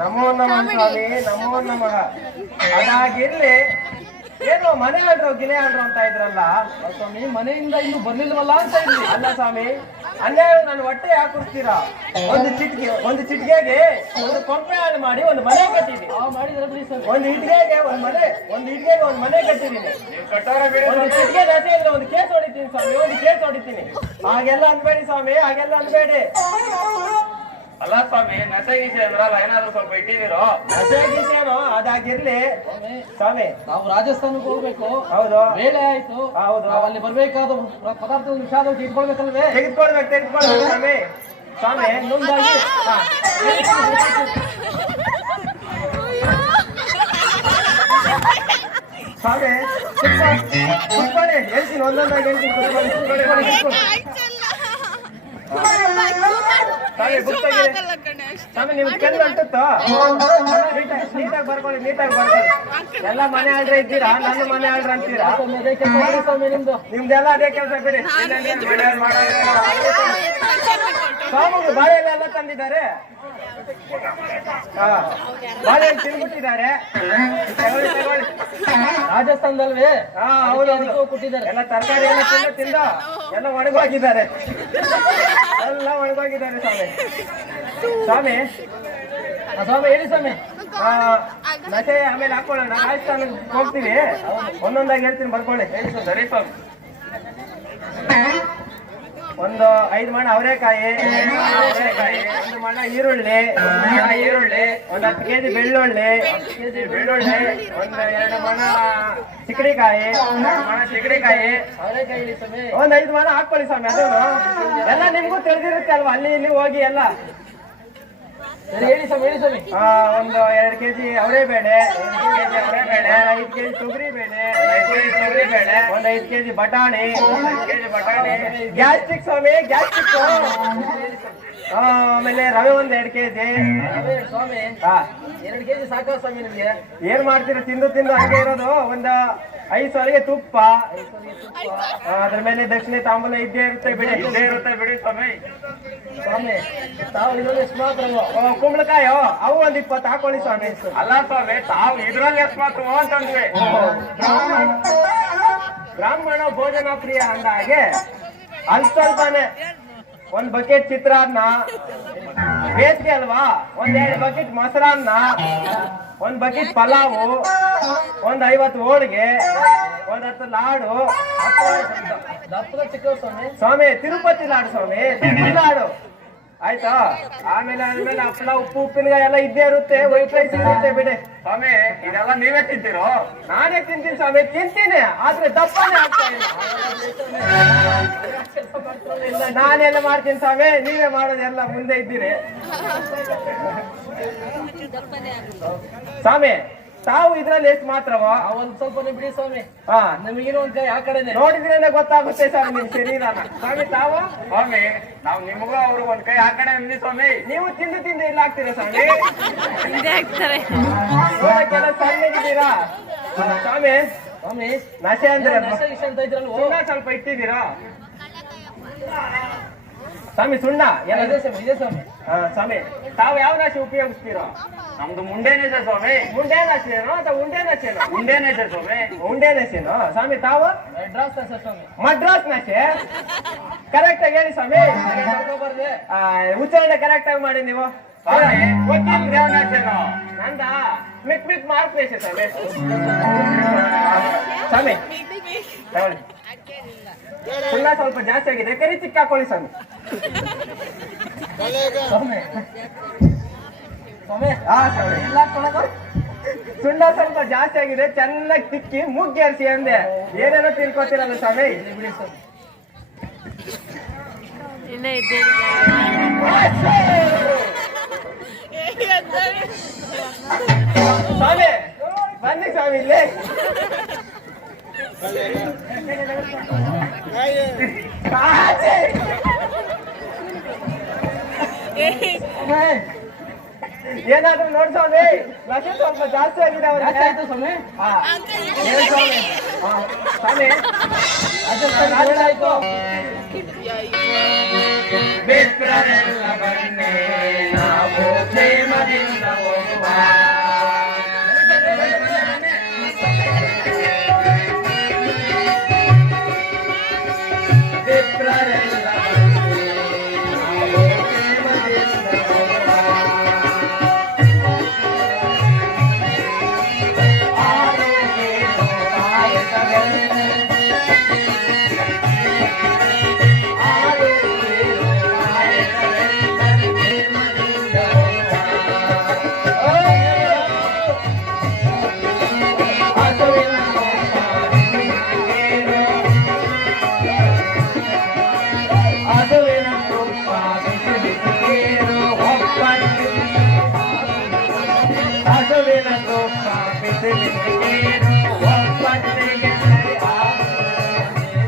ನಮೋ ನಮಃ ಸ್ವಾಮಿ, ನಮೋ ನಮಃ. ಅದಾಗಿರ್ಲಿ, ಏನು ಮನೆ ಆಡ್ರು ಗಿಲೆ ಆಡ್ರು ಅಂತ ಇದ್ರಲ್ಲ ಸ್ವಾಮಿ, ಮನೆಯಿಂದ ಇನ್ನು ಬರ್ಲಿಲ್ವಲ್ಲ ಅಂತ ಇದ್ರಿ. ಅಲ್ಲ ಸ್ವಾಮಿ, ಅನ್ಯಾಯ ನನ್ನ ಹೊಟ್ಟೆ ಹಾಕುತ್ತೀರಾ? ಒಂದು ಚಿಟಿಕೆಗೆ ಒಂದು ಕೊಂಪೆ ಹಾಳು ಮಾಡಿ ಒಂದು ಮನೆ ಕಟ್ಟಿದ್ದೀನಿ. ಒಂದು ಇಟ್ಗೆಗೆ ಒಂದು ಮನೆ ಕಟ್ಟಿದ್ದೀನಿ. ಒಂದು ಚಿಟಿಕೆ ಜಾಸ್ತಿ ಇದ್ರೆ ಒಂದು ಕೇಸ್ ಹೊಡಿತೀನಿ ಸ್ವಾಮಿ, ಒಂದು ಕೇಸ್ ಹೊಡಿತೀನಿ. ಹಾಗೆಲ್ಲ ಅನ್ಬೇಡಿ ಸ್ವಾಮಿ, ಹಾಗೆಲ್ಲ ಅನ್ಬೇಡಿ. ಅಲ್ಲ ಸ್ವಾಮಿ, ನಶೆ ಗೀಸೆ ಅಂದ್ರಲ್ಲ, ಏನಾದ್ರು ಸ್ವಲ್ಪ ಇಟ್ಟಿದ್ದೀರೋ? ನಶೆ ಗೀಸೆ ಏನೋ ಅದಾಗಿರ್ಲಿ ಸ್ವಾಮಿ. ನಾವು ರಾಜಸ್ಥಾನಕ್ಕೆ ಹೋಗ್ಬೇಕು. ಹೌದು, ವೇಳೆ ಆಯ್ತು. ಹೌದು, ಅಲ್ಲಿ ಬರ್ಬೇಕಾದ ಪದಾರ್ಥ ಇಟ್ಕೊಳ್ಬೇಕಲ್ವೇ? ತೆಗೆದುಕೊಳ್ಬೇಕು ಸ್ವಾಮಿ. ಸ್ವಾಮಿ ಮುಂದಾಗಿ ಸ್ವಾಮಿ ಕುತ್ಕೊಳ್ಳಿ, ಹೇಳ್ತೀನಿ, ಒಂದೊಂದಾಗಿ ಹೇಳ್ತೀನಿ. ಸ್ವಾಮಿ ನಿಮ್ಗೆ ಕೆಲ್ಲು ಅಂಟುತ್ತೋ? ನೀಟಾಗಿ ಬರ್ಕೊಳ್ಳಿ, ನೀಟಾಗಿ ಬರ್ಕೊಳ್ಳಿ. ಎಲ್ಲ ಮನೆ ಆಳ್ರೆ ಇದ್ದೀರಾ, ನನ್ನ ಮನೆ ಆಳ್ರೆ ಅಂತೀರಾ? ನಿಮ್ದೆಲ್ಲ ಅದೇ ಕೆಲಸ ಬಿಡಿ. ಸ್ವಾಮಿಗೆ ಬಾಳೆಲ್ಲ ತಂದಿದ್ದಾರೆ, ಬಾಳೆಹಣ್ಣು ತಿನ್ಬಿಟ್ಟಿದ್ದಾರೆ. ರಾಜಸ್ಥಾನದಲ್ವೇ? ಹಾ ಹೌದು, ಕೊಟ್ಟಿದ್ದಾರೆ. ಎಲ್ಲ ತರಕಾರಿ ಎಲ್ಲ ತಿಂದ ಎಲ್ಲ ಒಣಗೋಗಿದ್ದಾರೆ, ಎಲ್ಲ ಒಣಗೋಗಿದ್ದಾರೆ ಸ್ವಾಮಿ. ಸ್ವಾಮಿ ಸ್ವಾಮಿ ಹೇಳಿ ಸ್ವಾಮಿ. ನಶೆ ಆಮೇಲೆ ಹಾಕೊಳ್ಳೋಣ, ರಾಜಸ್ಥಾನಕ್ಕೆ ಹೋಗ್ತೀವಿ. ಒಂದೊಂದಾಗಿ ಹೇಳ್ತೀನಿ, ಬರ್ಕೊಳ್ಳಿ. ಸರಿ ಸ್ವಾಮಿ. ಒಂದು 5 ಮಣ ಅವರೆಕಾಯಿ, ಒಂದು ಮಣ ಈರುಳ್ಳಿ, ಒಂದು 10 ಕೆಜಿ ಬೆಳ್ಳುಳ್ಳಿ, ಒಂದು 2 ಮಣ ಚಿಕ್ಕಡಿಕಾಯಿ, ಒಂದು 5 ಮಣ ಹಾಕೊಳ್ಳಿ ಸ್ವಾಮಿ. ಅದನ್ನು ಎಲ್ಲ ನಿಮ್ಗೂ ತಿಳಿದಿರುತ್ತೆ ಅಲ್ವಾ, ಅಲ್ಲಿ ಇಲ್ಲಿ ಹೋಗಿ ಎಲ್ಲ. ಹೇಳಿ ಸ್ವಾಮಿ, ಹೇಳಿ ಸ್ವಾಮಿ. ಒಂದು 2 ಕೆಜಿ ಅವರೆಬೇಳೆ, 5 ಕೆಜಿ ತೊಗರಿ ಬೇಳೆ, ಒಂದು 5 ಕೆಜಿ ಬಟಾಣಿ, ಗ್ಯಾಸ್ಟ್ರಿಕ್ ಸ್ವಾಮಿ, ಗ್ಯಾಸ್ಟ್ರಿಕ್. ಆಮೇಲೆ ರವೆ ಒಂದು 2 ಕೆಜಿ. ಸ್ವಾಮಿ 2 ಕೆಜಿ ಸಾಕ ಸ್ವಾಮಿ ನಿಮ್ಗೆ? ಏನ್ ಮಾಡ್ತೀರ, ತಿಂದು ಹಂಗೆ ಇರೋದು. ಒಂದು 5 ಸೊಲಿಗೆ ತುಪ್ಪ, ಅದ್ರ ಮೇಲೆ ದಕ್ಷಿಣೆ ತಾಂಬೂಲ ಇದ್ದೇ ಇರುತ್ತೆ ಬಿಡಿ ಸ್ವಾಮಿ. ಸ್ವಾಮಿ ತಾವು ಇದರಲ್ಲಿ ಎಷ್ಟು ಮಾತ್ರ? ಕುಂಬಳಕಾಯೋ ಅವು ಒಂದು 20 ಹಾಕೊಳ್ಳಿ ಸ್ವಾಮಿ. ಅಲ್ಲ ಸ್ವಾಮಿ, ತಾವು ಇದ್ರಲ್ಲಿ ಎಷ್ಟು ಮಾತ್ರ ಅಂತಂದ್ವಿ. ಬ್ರಾಹ್ಮಣ ಭೋಜನ ಪ್ರಿಯ ಅಂದ ಹಾಗೆ ಅಲ್ಪನೇ ಒಂದ್ ಬಕೆಟ್ ಚಿತ್ರಾನ್ನ, ಬೇಸಿಗೆ ಅಲ್ವಾ, 1-2 ಬಕೆಟ್ ಮೊಸರನ್ನ, 1 ಬಕೆಟ್ ಪಲಾವು, ಒಂದು 50 ಹೋಳಿಗೆ, ಒಂದು 10 ಲಾಡು. ಸ್ವಾಮಿ ತಿರುಪತಿ ಲಾಡು ಸ್ವಾಮಿ, ಲಾಡು ಆಯ್ತಾ. ಆಮೇಲೆ ಹಪ್ಪಳ, ಉಪ್ಪು, ಉಪ್ಪಿನಕಾಯಿ ಎಲ್ಲ ಇದ್ದೇ ಇರುತ್ತೆ, ವೈಟ್ ರೈಸ್ ಇರುತ್ತೆ ಬಿಡಿ ಸ್ವಾಮಿ. ಇದೆಲ್ಲ ನೀವೇ ತಿಂತೀರೋ? ನಾನೇ ತಿಂತೀನಿ ಸ್ವಾಮಿ, ತಿಂತೀನಿ, ಆದ್ರೆ ದಪ್ಪನೇ ಆಗ್ತಾ ಇಲ್ಲ. ನಾನೆಲ್ಲ ಮಾಡ್ತೀನಿ ಸ್ವಾಮಿ, ನೀವೇ ಮಾಡೋದೆಲ್ಲ ಮುಂದೆ ಇದ್ದೀರಿ ಸ್ವಾಮಿ. ತಾವು ಇದ್ರಲ್ಲಿ ಎಷ್ಟು ಮಾತ್ರವ? ಒಂದ್ ಸ್ವಲ್ಪ ಬಿಡಿ ಸ್ವಾಮಿ. ನಮಗೇನು ಒಂದ್ ಕೈ ಆ ಕಡೆನೆ ನೋಡಿದ್ರೇನೆ ಗೊತ್ತಾಗುತ್ತೆ ಸ್ವಾಮಿ ನಿಮ್ ಶರೀರನ. ಸ್ವಾಮಿ ತಾವು? ಸ್ವಾಮಿ ನಾವು ನಿಮಗೂ ಅವರು ಒಂದ್ ಕೈ ಆ ಕಡೆ ಅಂದ್ವಿ ಸ್ವಾಮಿ. ನೀವು ತಿಂದು ಇಲ್ಲ ಆಗ್ತೀರಾ ಸ್ವಾಮಿ? ನೋಡಕ್ಕೆಲ್ಲ ಸಣ್ಣಗಿದ್ದೀರಾ ಸ್ವಾಮಿ. ಸ್ವಾಮಿ ನಶೆ ಅಂದ್ರೆ ಸುಣ್ಣ ಸ್ವಲ್ಪ ಇಟ್ಟಿದ್ದೀರಾ ಸ್ವಾಮಿ? ಸುಣ್ಣ ಎಲ್ಲ ಇದೆ ಸ್ವಾಮಿ. ಸ್ವಾಮಿ ತಾವು ಯಾವ ನಾಶಿ ಉಪಯೋಗಿಸ್ತೀರೋ? ನಮ್ದು ಮುಂಡೇನೆ ಸ್ವಾಮಿ. ಮುಂಡೆ ನಾಶಿನೋ ಅಥವಾ ಉಂಡೆ ನಾಶಿನೋ? ಮುಂಡೇನೆ ಸ್ವಾಮಿ. ಉಂಡೆ ನಾಶಿನೋ ಸ್ವಾಮಿ. ತಾವು? ಮಡ್ರಾಸ್ ನಾಶೆ. ಕರೆಕ್ಟ್ ಆಗಿ ಹೇಳಿ ಸ್ವಾಮಿ, ಉಚ್ಚಾರಣೆ ಕರೆಕ್ಟ್ ಆಗಿ ಮಾಡಿ ನೀವು. ನಂದ ಮಿಕ್ ಮಾರ್ಕ್ ದೇಶ ಸ್ವಾಮಿ. ಸ್ವಾಮಿ ಸುಣ್ಣ ಸ್ವಲ್ಪ ಜಾಸ್ತಿ ಆಗಿದೆ, ಕರಿ ಚಿಕ್ಕ ಹಾಕೊಳ್ಳಿ ಸ್ವಾಮಿ. ಸುಣ್ಣ ಸ್ವಲ್ಪ ಜಾಸ್ತಿ ಆಗಿದೆ, ಚೆನ್ನಾಗಿ ತಿಕ್ಕಿ ಮುಗ್ಗೇರಿಸಿ ಅಂದೆ. ಏನೇನೋ ತಿಳ್ಕೊತೀರಲ್ಲ ಸ್ವಾಮಿ. ಸ್ವಾಮಿ ಬನ್ನಿ ಸ್ವಾಮಿ ಇಲ್ಲಿ. ಏನಾದ್ರೂ ನೋಡಿ ಸ್ವಾಮಿ, ನಶೆ ಸ್ವಲ್ಪ ಜಾಸ್ತಿ ಆಗಿದೆ ಜಾಸ್ತಿ ಅವ್ರಿಗೆ. ಆಯ್ತು ಸ್ವಾಮಿ. ಹಾ. ಏನು ಸ್ವಾಮಿ? ಹಾ. ಸ್ವಾಮಿ ಆಯ್ತು. ಮಿತ್ರರೆಲ್ಲ ಬನ್ನಿ ನಾವು ಪ್ರೇಮದಿಂದ ಹೋಗುವ. ಮಿತ್ರರೆಲ್ಲ ಬನ್ನಿ ನಾವು ಪ್ರೇಮದಿಂದ ಹೋಗುವ. ಆರೋಗ್ಯೇನೋ ಕಾಯಕವೆಂದರೆ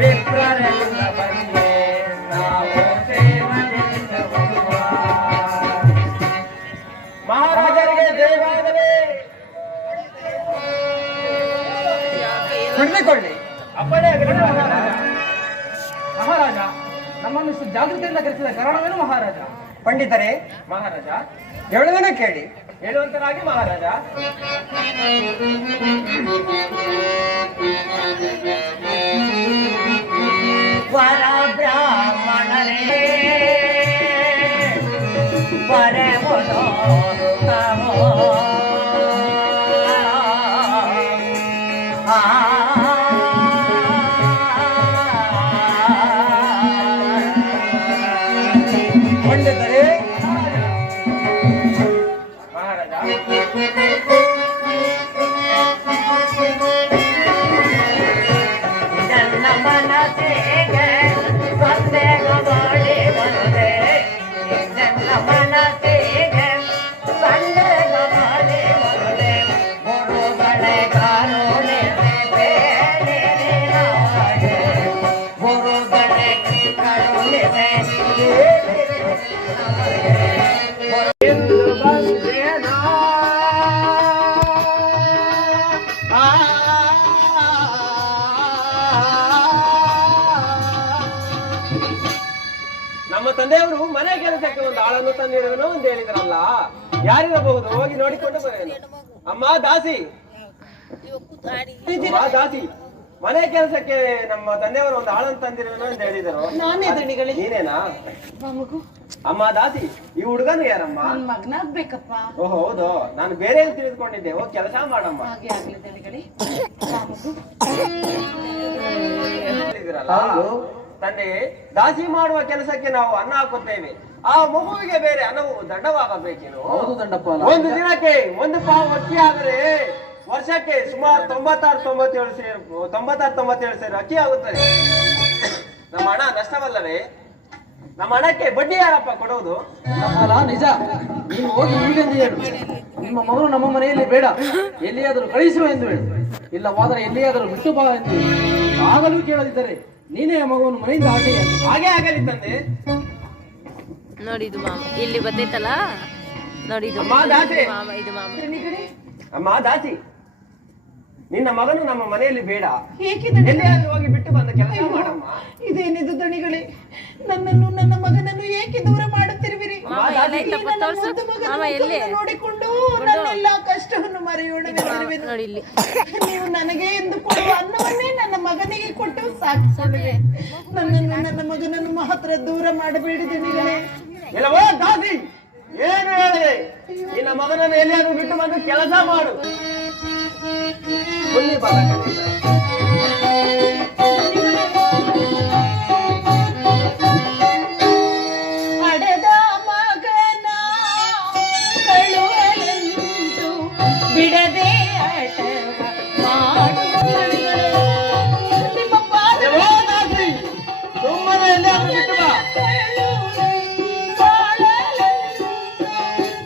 ವಿಪ್ರರೆಲ್ಲ ಬನ್ನಿ ನಾವು ಪ್ರೇಮದಿಂದ ಹೋಗುವ. ಮಹಾರಾಜರಿಗೆ ಜಯವಾಗಲಿ. ಕುಳಿತುಕೊಳ್ಳಿ. ಅಪ್ಪಣೆ ಆಗಲಿ ಮಹಾರಾಜ. ಮಹಾರಾಜ, ನಮ್ಮನ್ನು ಇಷ್ಟು ಜಾಗೃತಿಯಿಂದ ಕರೆಸಿದ ಕಾರಣವೇನು ಮಹಾರಾಜ? ಪಂಡಿತರೇ, ಮಹಾರಾಜ, ಹೇಳುವುದನ್ನು ಕೇಳಿ. ಹೇಳುವಂತರಾಗಿ ಮಹಾರಾಜ. ವರ ಬ್ರಾಹ್ಮಣರೇ ವರವೋ ಪಂಡಿತರೇ, ಮಹಾರಾಜ, ನನ್ನ ಮನಸ್ಸಿಗೆ ಸಂದೇಹ ಮಾಡಿ ಬಂದೆ, ನನ್ನ ಮನಸ್ಸಿಗೆ ಸಂದೇಹ ಮಾಡಿ ಬಂದೆ, ಗುರುಗಳೇ ಕಾರುಣೆ ಬೇಡಿದೆ ನಾಗೆ, ಗುರುಗಳೇ ಕರುಣೆ ಬೇಡಿದೆ ನಾಗೆ. ಎಂದು ಬಂದೇನಾ? ನಮ್ಮ ತಂದೆಯವರು ಮನೆ ಕೆಲಸಕ್ಕೆ ಒಂದು ಆಳನ್ನು ತಂದಿರುವನು ಅಂತ ಹೇಳಿದ್ರಲ್ಲ, ಯಾರಿರಬಹುದು? ಹೋಗಿ ನೋಡಿಕೊಂಡು ಬರೇನು. ಅಮ್ಮ ದಾಸಿ, ಅಮ್ಮ ದಾಸಿ, ಮನೆ ಕೆಲಸಕ್ಕೆ ನಮ್ಮ ತಂದೆಯವರು ಒಂದು ಆಳನ್ನು ತಂದಿರುವನು ಅಂತ ಹೇಳಿದರು. ನಾನೇ ದಣಿಗಳೇ. ನೀನೇನಾ? ಮಗು ಅಮ್ಮ ದಾಸಿ, ಈ ಹುಡುಗನು ಯಾರಮ್ಮ? ನನ್ ಮಗನಾಗ್ಬೇಕಪ್ಪ. ಓಹ್ ಹೌದು, ನಾನು ಬೇರೆ ಏನು ತಿಳಿದುಕೊಂಡಿದ್ದೆ. ಹೋಗಿ ಕೆಲಸ ಮಾಡಮ್ಮ. ಹಾಗೆ ಆಗ್ಲಿ ದಣಿಗಳೇ. ಮಗು ಹೇಳಿದಿರಲ್ಲ, ತಂದೆ ದಾಸಿ ಮಾಡುವ ಕೆಲಸಕ್ಕೆ ನಾವು ಅನ್ನ ಹಾಕುತ್ತೇವೆ, ಆ ಮಗುವಿಗೆ ಬೇರೆ ಅನ್ನವು ದಂಡವಾಗಬೇಕೇನು? ಹೌದು ದಂಡಪ್ಪ. ಒಂದು ದಿನಕ್ಕೆ ಒಂದು ಪಾವು ಅಕ್ಕಿ ಆದರೆ ವರ್ಷಕ್ಕೆ ಸುಮಾರು 96-97 ಸೇರು ಅಕ್ಕಿ ಆಗುತ್ತದೆ. ನಮ್ಮ ಹಣ ನಷ್ಟವಲ್ಲವೇ? ನಮ್ಮ ಹಣಕ್ಕೆ ಬಡ್ಡಿ ಯಾರಪ್ಪ ಕೊಡುವುದು? ಅಲ್ಲ ನಿಜ. ನೀವು ಹೋಗಿ ಈಗೆಂದು ಹೇಳು, ನಿಮ್ಮ ಮಗನು ನಮ್ಮ ಮನೆಯಲ್ಲಿ ಬೇಡ, ಎಲ್ಲಿಯಾದರೂ ಕಳಿಸುವ ಎಂದು ಹೇಳು, ಇಲ್ಲವಾದರೆ ಎಲ್ಲಿಯಾದರೂ ಬಿಟ್ಟು ಬಾ ಎಂದು ಹೇಳು. ಆಗಲೂ ಕೇಳದಿದ್ದರೆ ನೀನೇ ಆ ಮಗವನ್ನು ಮನೆಯಿಂದ ಆಚೆ ಹಾಗೆ ಆಗಲಿ ತಂದೆ. ನೋಡಿ ಇದು ಮಾಮ ಇಲ್ಲಿ ಬರ್ತೈತಲ್ಲ, ನೋಡಿ ಇದು ಅಮ್ಮ ದಾಸಿ, ಮಾಮ, ಇದು ಮಾಮ. ದಣಿಗಳೇ, ಅಮ್ಮ ದಾಸಿ, ನಿನ್ನ ಮಗನು ನಮ್ಮ ಮನೆಯಲ್ಲಿ ಬೇಡ, ಏಕೆ ದಣಿಗಳೇ? ಎಲ್ಲಿಯಾದ್ರೂ ಹೋಗಿ ಬಿಟ್ಟು ಬಂದ ಕೆಲಸ ಮಾಡಮ್ಮ. ಇದೇನಿದು ದಣಿಗಳೇ? ನನ್ನನ್ನು ನನ್ನ ಮಗನನ್ನು ಏಕೆ ದೂರ ಮಾಡುತ್ತಿರುವಿರಿ? ಮಾಮ ಈ ಎಲ್ಲೈತಪ್ಪ ನನ್ನ ತೋರ್ಸು. ಮುದ್ದು ಮಗನ ಮಾಮ ಎಲ್ಲಿ? ಮುಖವನ್ನು ನೋಡಿಕೊಂಡು ನನ್ನೆಲ್ಲ ಕಷ್ಟವನ್ನು ಮರೆಯೋಣವೆಂದಿರುವೆನು. ನೋಡಿ ಇಲ್ಲಿ. ನೀವು ನನಗೆ ಎಂದು ಕೊಡುವ ಅನ್ನವನ್ನೇ ನನ್ನ ಮಗನಿಗೆ ಕೊಟ್ಟು ಸಾಕಿಕೊಳ್ಳುವೆ. ನನ್ನನ್ನು ನನ್ನ ಮಗನನ್ನು ಮಾತ್ರ ದೂರ ಮಾಡಬೇಡಿ ದಣಿಗಳೇ. ಇಲ್ಲವೋ ದಾಸಿ, ಏನು ಹೇಳಿದೆ? ನಿನ್ನ ಮಗನನ್ನು ಎಲ್ಲಿಯಾದ್ರೂ ಬಿಟ್ಟು ಬಂದು ಕೆಲಸ ಮಾಡು. ಬನ್ನಿ ಬಾಲ ಕಣೀರ. ಹಡೆದ ಮಗನ ಕಳುವಲೆಂದು ಬಿಡದೆ ಆಟವ ಮಾಡುವವಳು. ನಿಮ್ಮ ಪಾದ ಇಲ್ಲವೋ ದಾಸಿ, ಸುಮ್ಮನೆ ಎಲ್ಲಿಯಾದ್ರೂ ಬಿಟ್ಟು ಬಾ.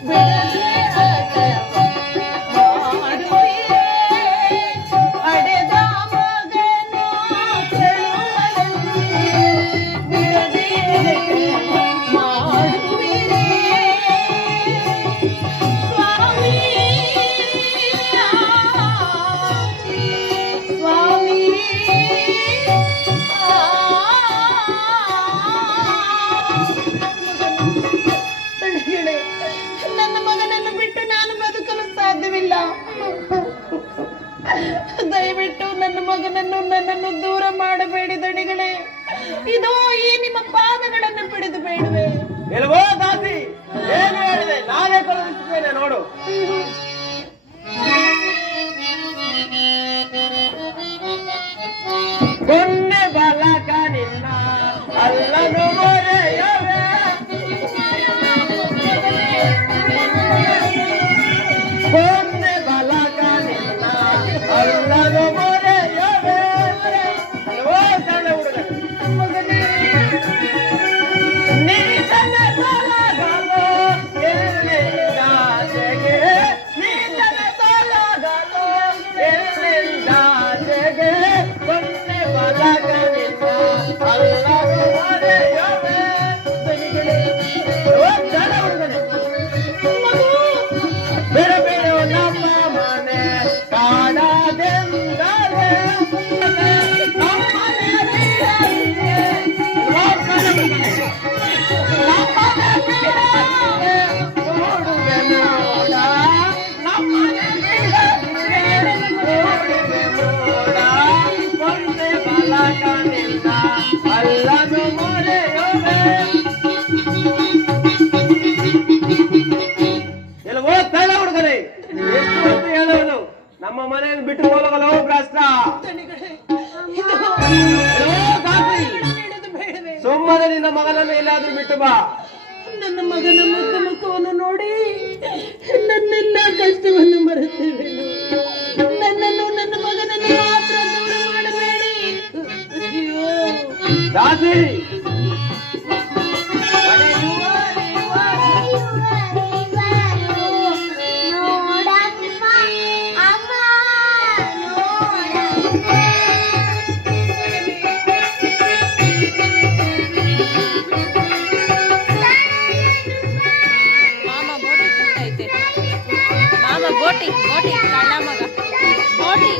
ಬಿಡದೆ ಆಟವ ಮಾಡುವಿರೇ. ಹಡೆದ ಮಗನ ಕಳುವಲೆಂದು ಬಿಡದೆ ಮಾಡುವಿರೇ. ಮಗನನ್ನು ನನ್ನನ್ನು ದೂರ ಮಾಡಬೇಡಿ ದಣಿಗಳೇ. ಇದು ಈ ನಿಮ್ಮ ಪಾದಗಳನ್ನು ಬಿಡಿದು ಬೇಡುವೆ. ಇಲ್ವೋ ದಾಸಿ, ಏನು ಹೇಳಿದೆ? ನಾನೇ ಕಳುಹಿಸುತ್ತೇನೆ ನೋಡು. ಕೊನ್ನೆ ಬಾಲಕ ನಿನ್ನ ಅಲ್ಲನು ಮೊರೆಯವೆ, ಕೊನ್ನೆ ಬಾಲಕ ನಿನ್ನ ಅಲ್ಲನು ಮೊರೆಯವೆ. ಅಲ್ವೋ ಸಣ್ಣ ಹುಡುಗ, ನೀತನ ತೊಲಗಲು ಎಲ್ಲಿಂದಾಚೆಗೆ, ನೀತನ ತೊಲಗಲು ಎಲ್ಲಿಂದಾಚೆಗೆ, ಕೊನ್ನೆ ಬಾಲಕ ನಿನ್ನ ಅಲ್ಲನು ಮೊರೆಯವೆ. ಅಲ್ವೋ ಸಣ್ಣ ಹುಡುಗನೇ, ಬೇಡ ಬೇಡ ನಮ್ಮ ಮನೆ ಕಾಡದೆಂದರೆ, ನಮ್ಮನೆ ಬಿಡಲಿಯೇ, ನಮ್ಮನೆ ಬಿಡಲಿಯೇ, ನಮ್ಮನೆ ಬಿಡಲಿಯೇ, ನೋಡುವೆ ನೋಡ, ನಮ್ಮನೆ ಬಿಡಲಿಯೇ, ನೋಡುವೆ ನೋಡ, ಕೊಂದೆ ಬಾಲಕ ನಿನ್ನ ಅಲ್ಲನು ಮೊರೆಯುವೆ. ಎಲ್ಲವೋ ತಳ್ಳ ಹುಡುಗರೇ, ಎಷ್ಟು ಹೊತ್ತು ಹೇಳುವುದು? ನಮ್ಮ ಮನೆಯನ್ನು ಬಿಟ್ಟು ಹೋಗಲು ಭ್ರಷ್ಟ. ದಣಿಗಳೇ, ಇದು ಎಲ್ಲವೋ ದಾಸಿ, ಹಿಡಿದು ಬೇಡುವೆ. ಸುಮ್ಮನೆ ನಿನ್ನ ಮಗನನ್ನು ಎಲ್ಲಾದ್ರೂ ಬಿಟ್ಟು ಬಾ. ನನ್ನ ಮಗನ ಮುದ್ದು ಮುಖವನ್ನು ನೋಡಿ ನನ್ನೆಲ್ಲ ಕಷ್ಟವನ್ನು ಮರೆತಿರುವೆನು. ನನ್ನನ್ನು ನನ್ನ ಮಗನನ್ನು ಮಾತ್ರ ದೂರ ಮಾಡಬೇಡಿ. ಅಯ್ಯೋ ದಾಸಿ, ಮಾಮ ಬೋಟಿ ತಿಂತೈತೆ. ಮಾಮ ಬೋಟಿ ಬೋಟಿ ಕಳ್ಳ ಮಗ ಬೋಟಿ